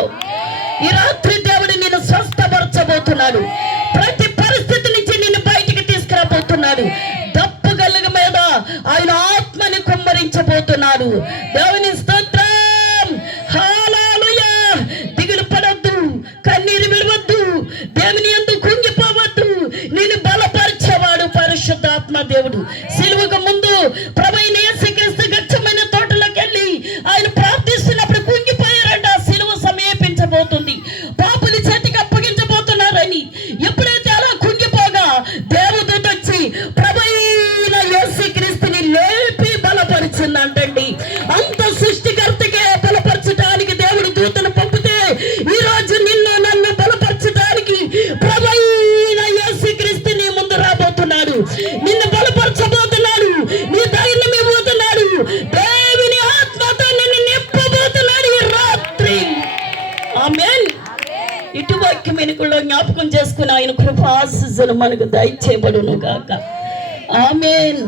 పొందుతావు. ఈ రాత్రి దేవుడు నిన్ను స్వస్థపరచబోతున్నాడు. ప్రతి పరిస్థితి నుంచి నిన్ను బయటికి తీసుకురాబోతున్నాడు. దప్పు గలుగ మీద ఆయన ఆత్మని కుమ్మరించబోతున్నాడు. దేవుని స్తోత్రం. హల్లెలూయా. దిగులు పడొద్దు, కన్నీరు విడవద్దు, దేవుని యందు కుంగిపోవద్దు. నిన్ను బలపరిచేవాడు పరిశుద్ధాత్మ దేవుడు. సిలువకు ముందు ప్రభువైన యేసుక్రీస్తు గచ్చమైన తోటలోకి వెళ్ళి ఆయన ప్రార్థిస్తున్నప్పుడు కుంగిపోయారంట. సిలువ సమీపించబోతుంది, పాపుల చేతికి అప్పగించబోతున్నారని. ఎప్పుడైతే అలా కుంగిపోగా దేవదూత వచ్చి ప్రభువైన యేసుక్రీస్తుని లేపి బలపరిచిందంటండి. అంత సృష్టికర్తకే బలపరచడానికి దేవుడు దూతను పంపితే ఈ రోజు నిన్ను నన్ను బలపరచడానికి ప్రభువైన యేసుక్రీస్తు నీ ముందు రాబోతున్నాడు. నిన్ను బలపరచబోతున్నాడు, నీ ధైర్యం ఇవ్వబోతున్నాడు. దేవుని ఆత్మతో నిన్ను నింపబోతున్నాడు ఈ రాత్రి. ఆమేన్. ఇటు వాక్యం వెనుకలో జ్ఞాపకం చేసుకుని ఆయన కృప ఆశీస్సులు మనకు దయచేయబడును గాక. ఆమేన్.